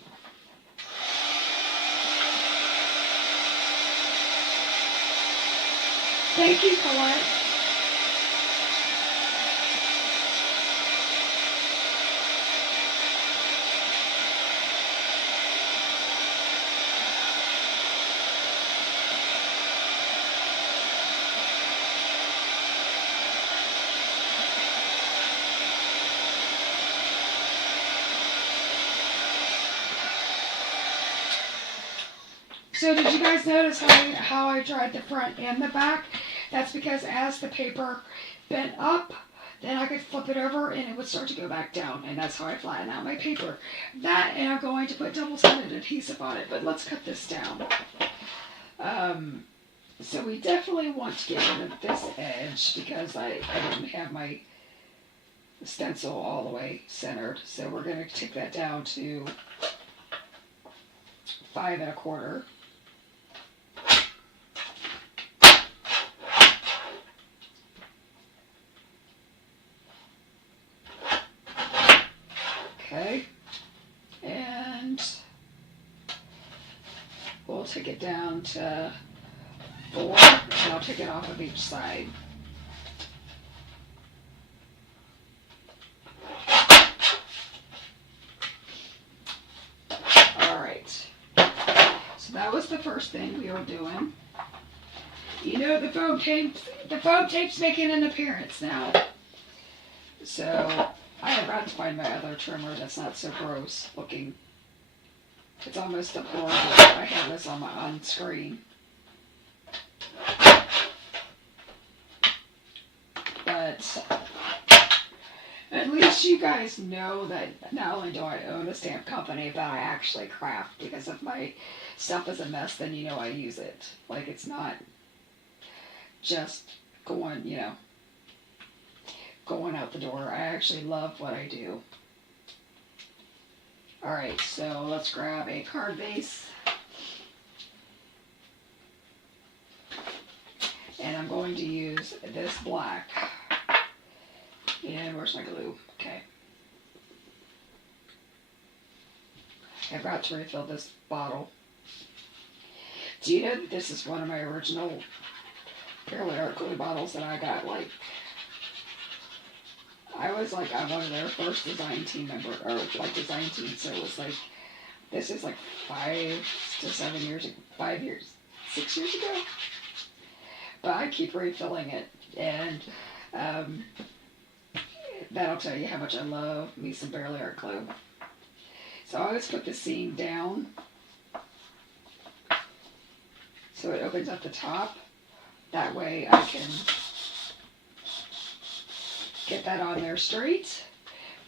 Thank you, Colette. So did you guys notice how I dried the front and the back? That's because as the paper bent up, then I could flip it over and it would start to go back down. And that's how I flatten out my paper. That, and I'm going to put double-sided adhesive on it. But let's cut this down. So we definitely want to get rid of this edge because I didn't have my stencil all the way centered. So we're going to take that down to 5 1/4. Okay, and we'll take it down to 4, and I'll take it off of each side. All right, the first thing we are doing. You know the foam tape's making an appearance now. So I have got to find my other trimmer that's not so gross looking. It's almost deplorable. I have this on screen. But at least you guys know that not only do I own a stamp company, but I actually craft, because if my stuff is a mess, then you know I use it. Like, it's not just going, going out the door. I actually love what I do. Alright, so let's grab a card base. And I'm going to use this black. And where's my glue? Okay. I forgot to refill this bottle. Do you know that this is one of my original Papercrafting glue bottles that I got, like, I was like on one of their first design team member, or like design team, so it was like, this is like 5 to 7 years, 5 years, 6 years ago. But I keep refilling it, and that'll tell you how much I love me some Papercrafting glue. So I always put the seam down so it opens up the top. That way I can get that on there straight.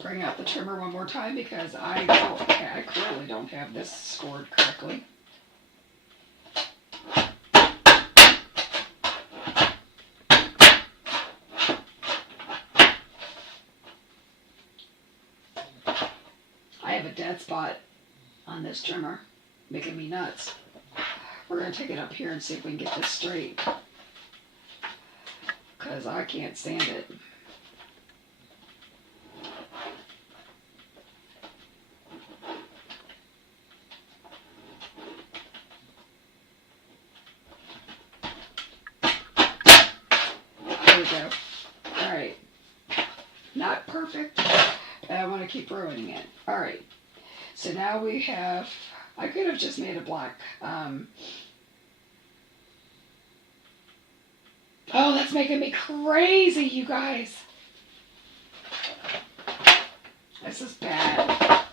Bring out the trimmer one more time because I clearly don't have this scored correctly. I have a dead spot on this trimmer, making me nuts. We're going to take it up here and see if we can get this straight, because I can't stand it. There we go. Alright. Not perfect, but I want to keep ruining it. Alright. So now we have, I could have just made a black. Oh, that's making me crazy, you guys. This is bad.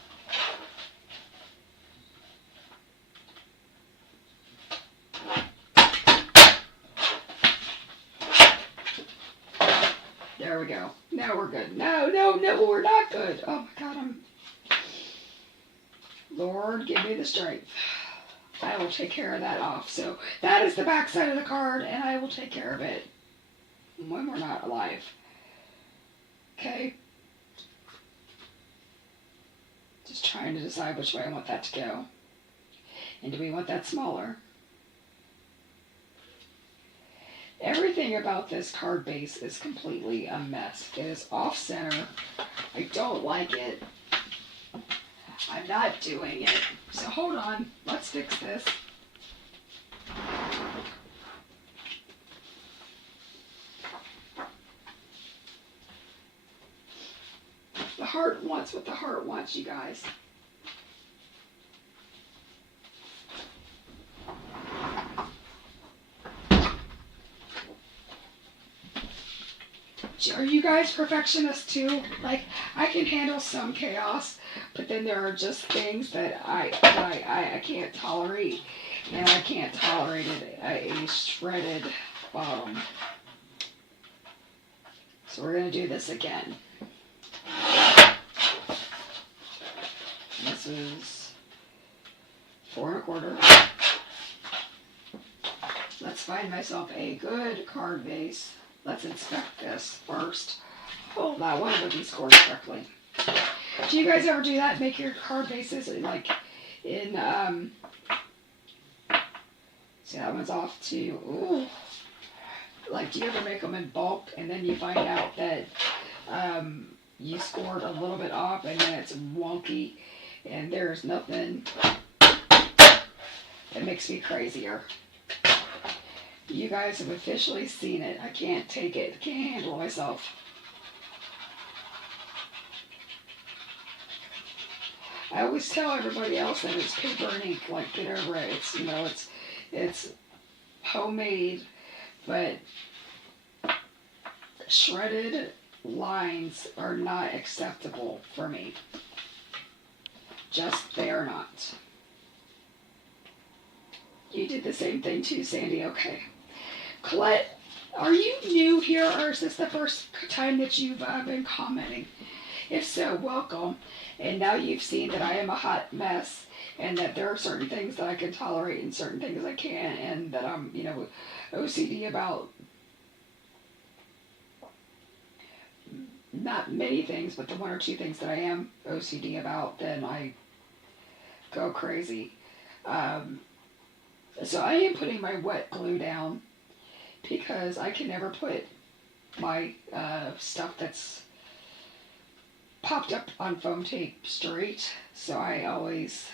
There we go. Now we're good. No, we're not good. Oh my God, Lord, give me the strength. I will take care of that off. So that is the back side of the card, and I will take care of it when we're not alive. Okay. Just trying to decide which way I want that to go. And do we want that smaller? Everything about this card base is completely a mess. It is off center. I don't like it. I'm not doing it. So hold on. Let's fix this. The heart wants what the heart wants, you guys. Are you guys perfectionists too? Like, I can handle some chaos, but then there are just things that I can't tolerate, and I can't tolerate it a shredded bottom. So we're gonna do this again. This is 4 1/4. Let's find myself a good card base. Let's inspect this first. Oh, that one would be scored correctly. Do you guys ever do that? Make your card bases like in, see, that one's off too. Ooh. Like, do you ever make them in bulk and then you find out that you scored a little bit off and then it's wonky and there's nothing that makes me crazier? You guys have officially seen it. I can't take it. I can't handle myself. I always tell everybody else that it's paper and ink. Like, get over it. It's, It's homemade, but shredded lines are not acceptable for me. Just they are not. You did the same thing too, Sandy. Okay. Colette, are you new here, or is this the first time that you've been commenting? If so, welcome. And now you've seen that I am a hot mess, and that there are certain things that I can tolerate and certain things I can't, and that I'm, OCD about not many things, but the one or two things that I am OCD about, then I go crazy. So I am putting my wet glue down because I can never put my stuff that's popped up on foam tape straight. So I always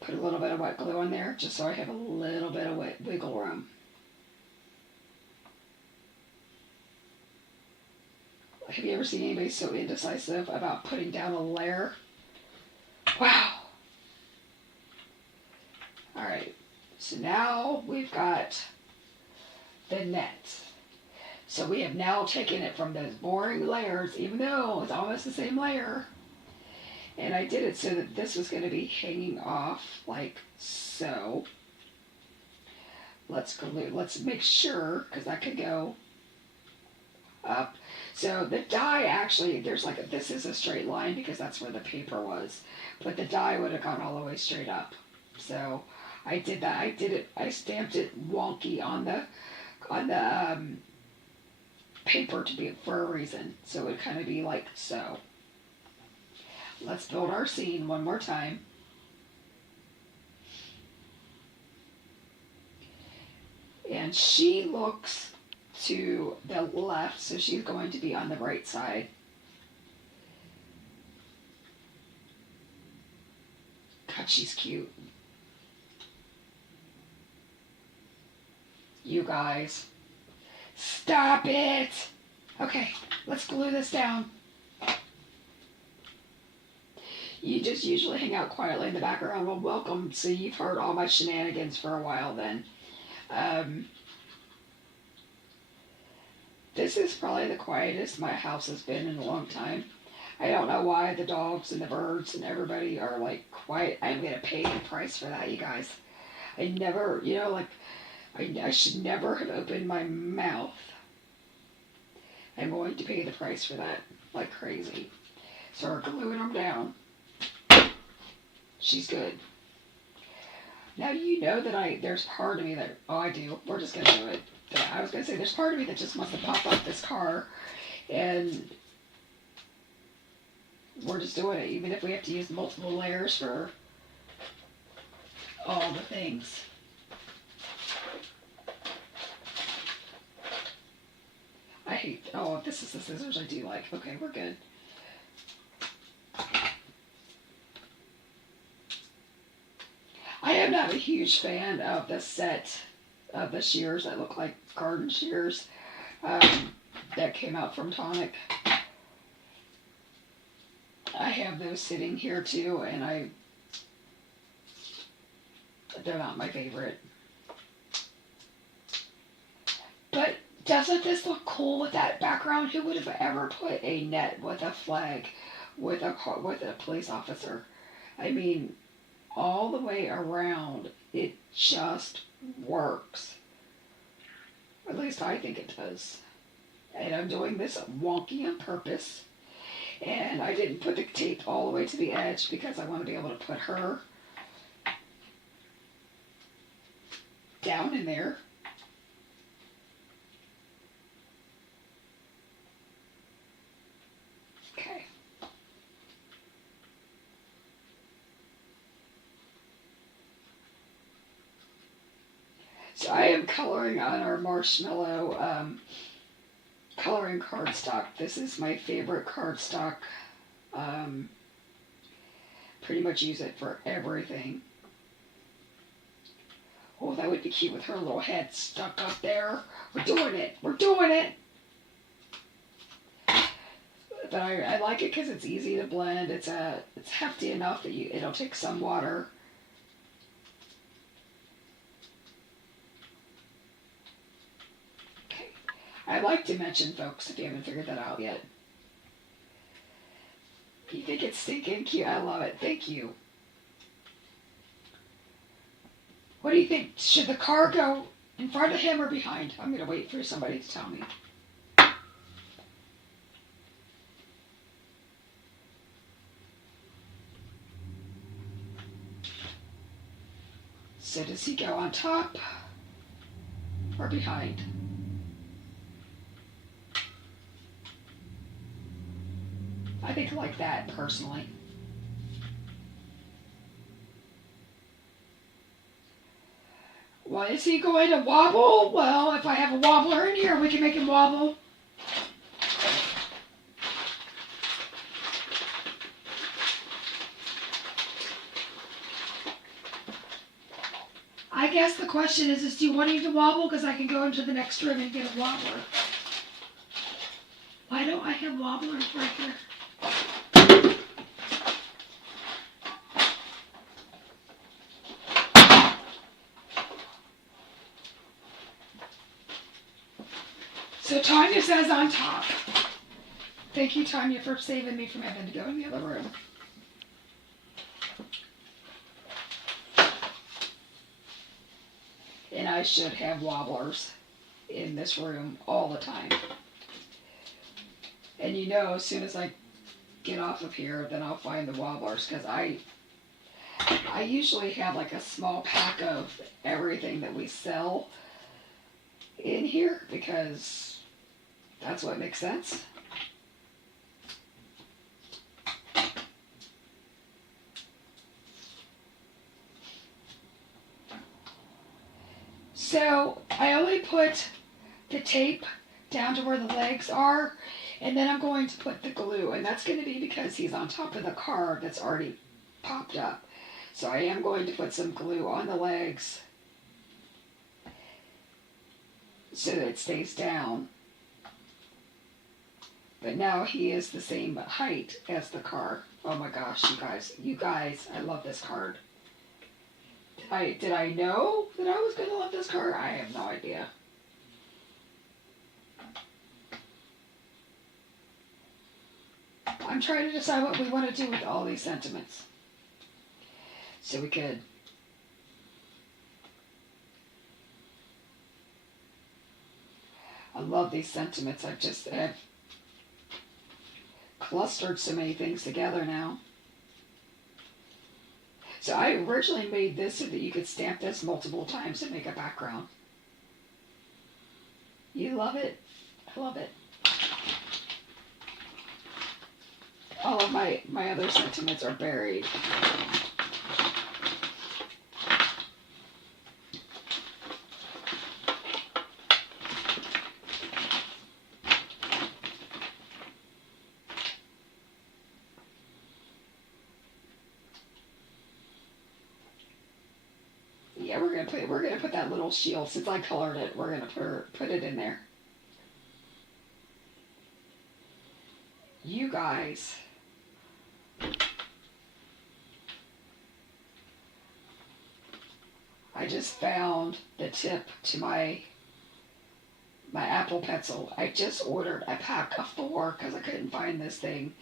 put a little bit of wet glue on there just so I have a little bit of wiggle room. Have you ever seen anybody so indecisive about putting down a layer? Wow. Alright, so now we've got the net. So we have now taken it from those boring layers, even though it's almost the same layer. And I did it so that this was going to be hanging off like so. Let's make sure, because that could go up. So the die actually, this is a straight line because that's where the paper was. But the die would have gone all the way straight up. So I did that. I stamped it wonky on the paper for a reason. So it would kind of be like so. Let's build our scene one more time. And she looks to the left, so she's going to be on the right side. God, she's cute. You guys. Stop it! Okay, let's glue this down. You just usually hang out quietly in the background. Well, welcome. So you've heard all my shenanigans for a while then. This is probably the quietest my house has been in a long time. I don't know why the dogs and the birds and everybody are like quiet. I'm going to pay the price for that, you guys. I never, I should never have opened my mouth. I'm going to pay the price for that like crazy. So we're gluing them down. She's good. Now you know that there's part of me that, I do. We're just going to do it. I was going to say, there's part of me that just wants to pop up this car, and we're just doing it, even if we have to use multiple layers for all the things. I hate, this is the scissors I do like. Okay, we're good. I am not a huge fan of the set of the shears that look like garden shears that came out from Tonic. I have those sitting here too, and they're not my favorite. But doesn't this look cool with that background? Who would have ever put a net with a flag with a police officer? I mean, all the way around, it just works. At least I think it does. And I'm doing this wonky on purpose. And I didn't put the tape all the way to the edge because I want to be able to put her down in there. Okay. So I am coloring on our marshmallow coloring cardstock. This is my favorite cardstock. Pretty much use it for everything. Oh, that would be cute with her little head stuck up there. We're doing it. We're doing it. But I like it because it's easy to blend. It's hefty enough that it'll take some water. I like dimension, folks, if you haven't figured that out yet. You think it's stinking cute? I love it. Thank you. What do you think? Should the car go in front of him or behind? I'm going to wait for somebody to tell me. So does he go on top or behind? I think like that, personally. Well, is he going to wobble? Well, if I have a wobbler in here, we can make him wobble. I guess the question is do you want him to wobble? Because I can go into the next room and get a wobbler. Why don't I have wobblers right here? So Tanya says on top. Thank you, Tanya, for saving me from having to go in the other room. And I should have wobblers in this room all the time. And you know, as soon as I get off of here, then I'll find the wobblers, because I usually have like a small pack of everything that we sell in here, because that's what makes sense. So I only put the tape down to where the legs are, and then I'm going to put the glue, and that's going to be because he's on top of the car that's already popped up. So I am going to put some glue on the legs so that it stays down. But now he is the same height as the car. Oh my gosh, you guys, I love this card. Did I know that I was going to love this card? I have no idea. I'm trying to decide what we want to do with all these sentiments. So we could I love these sentiments. I've clustered so many things together now. So I originally made this so that you could stamp this multiple times and make a background. You love it? I love it. All of my other sentiments are buried. Yeah, we're gonna put that little shield, since I colored it, we're gonna put it in there. You guys, I just found the tip to my Apple pencil. I just ordered a pack of 4 because I couldn't find this thing.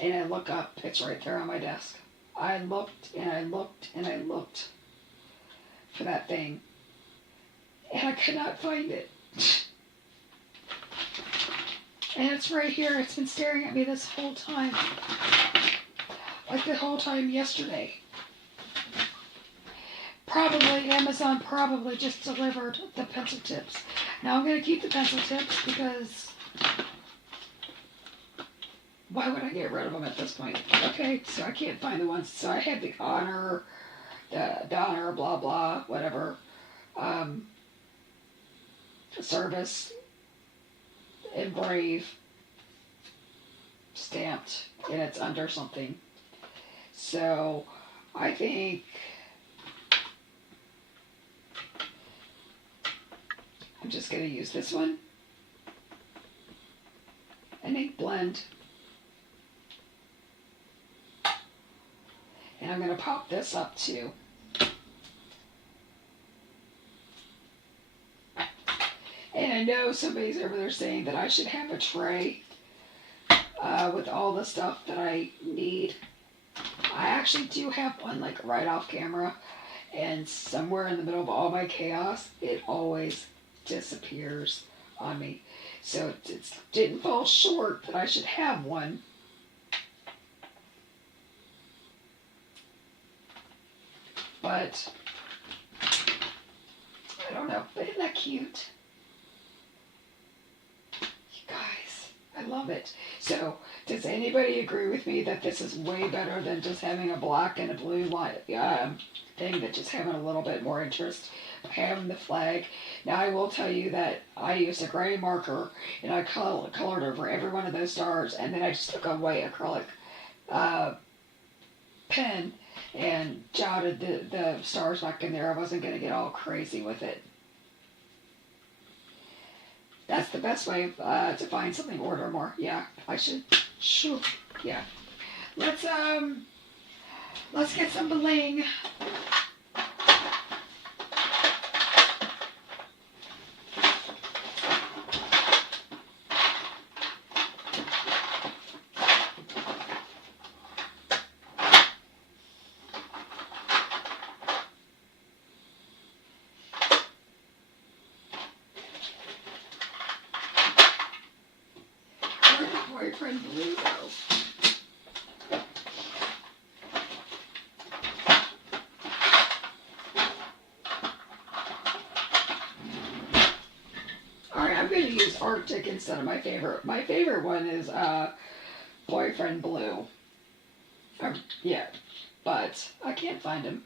And I look up, it's right there on my desk. I looked and I looked and I looked for that thing, and I could not find it. And it's right here. It's been staring at me this whole time. Like the whole time yesterday. Probably, Amazon probably just delivered the pencil tips. Now I'm going to keep the pencil tips because why would I get rid of them at this point? Okay, so I can't find the ones. So I had the honor, blah, blah, whatever, service, engrave, stamped, and it's under something. So I think I'm just going to use this one, an ink blend, and I'm going to pop this up too. And And I know somebody's over there saying that I should have a tray with all the stuff that I need. I actually do have one, like, right off camera, and somewhere in the middle of all my chaos, it always disappears on me. So it didn't fall short that I should have one. But I don't know. But isn't that cute? You guys, I love it. So does anybody agree with me that this is way better than just having a black and a blue thing, that just having a little bit more interest, having the flag? Now I will tell you that I used a gray marker and I colored over every one of those stars, and then I just took a white acrylic pen and jotted the stars back in there. I wasn't going to get all crazy with it. That's the best way to find something, order more. Yeah, I should. Shoo. Yeah. Let's get some bling. Boyfriend blue though. Alright, I'm going to use Arctic instead of my favorite. My favorite one is Boyfriend Blue. Yeah, but I can't find him.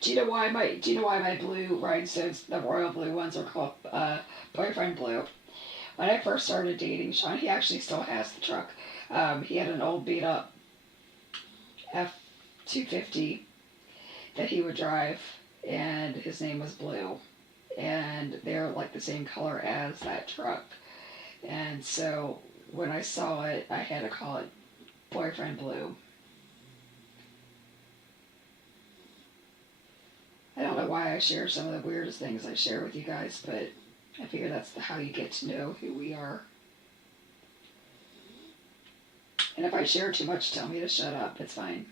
Do you know why my blue rhinestones, the royal blue ones, are called Boyfriend Blue? When I first started dating Sean, he actually still has the truck. He had an old beat up F-250 that he would drive, and his name was Blue. And they're like the same color as that truck. And so when I saw it, I had to call it Boyfriend Blue. I don't know why I share some of the weirdest things I share with you guys, but I figure that's how you get to know who we are. And if I share too much, tell me to shut up. It's fine.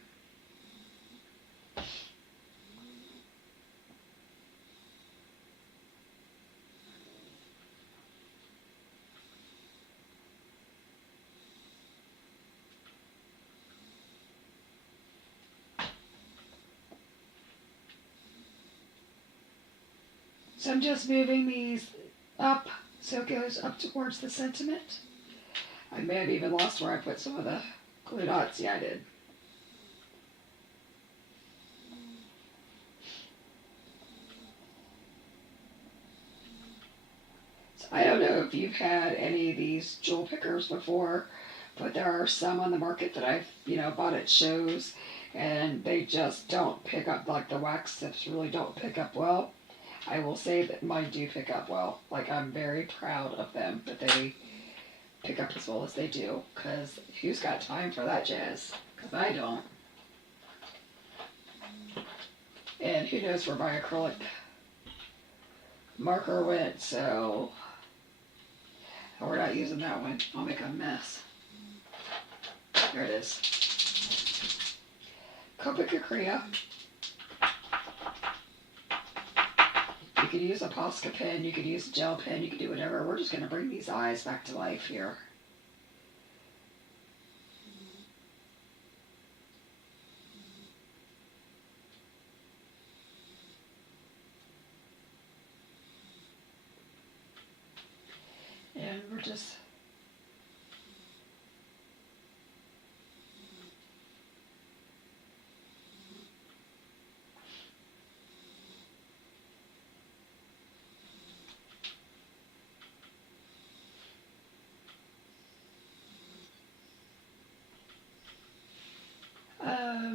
So I'm just moving these up so it goes up towards the sentiment. I may have even lost where I put some of the glue dots. Yeah, I did. So I don't know if you've had any of these jewel pickers before, but there are some on the market that I've, bought at shows, and they just don't pick up, like the wax tips really don't pick up well. I will say that mine do pick up well. Like, I'm very proud of them that they pick up as well as they do, because who's got time for that jazz? Because I don't. And who knows where my acrylic marker went, so we're not using that one. I'll make a mess. There it is. Copic Korea. You could use a Posca pen, you could use a gel pen, you could do whatever. We're just going to bring these eyes back to life here. And we're just...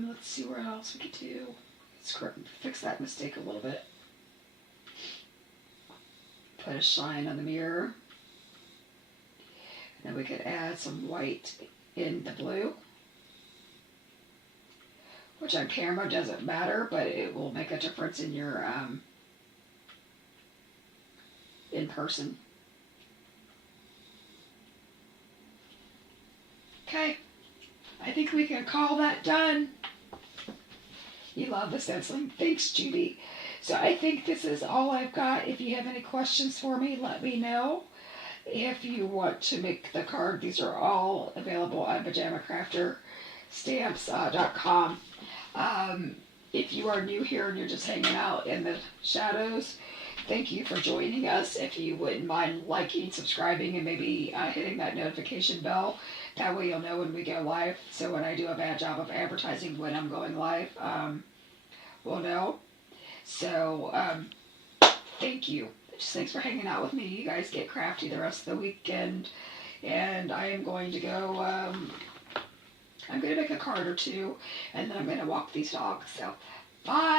let's see what else we could do. Let's fix that mistake a little bit. Put a shine on the mirror. And then we could add some white in the blue. Which on camera doesn't matter, but it will make a difference in your in person. Okay, I think we can call that done. You love the stenciling. Thanks, Judy. So I think this is all I've got. If you have any questions for me, let me know. If you want to make the card, these are all available on PajamaCrafterStamps.com. If you are new here and you're just hanging out in the shadows, thank you for joining us. If you wouldn't mind liking, subscribing, and maybe hitting that notification bell, that way you'll know when we go live. So when I do a bad job of advertising when I'm going live, we'll know. So thank you. Just thanks for hanging out with me. You guys get crafty the rest of the weekend. And I am going to go, I'm going to make a card or two, and then I'm going to walk these dogs. So, bye.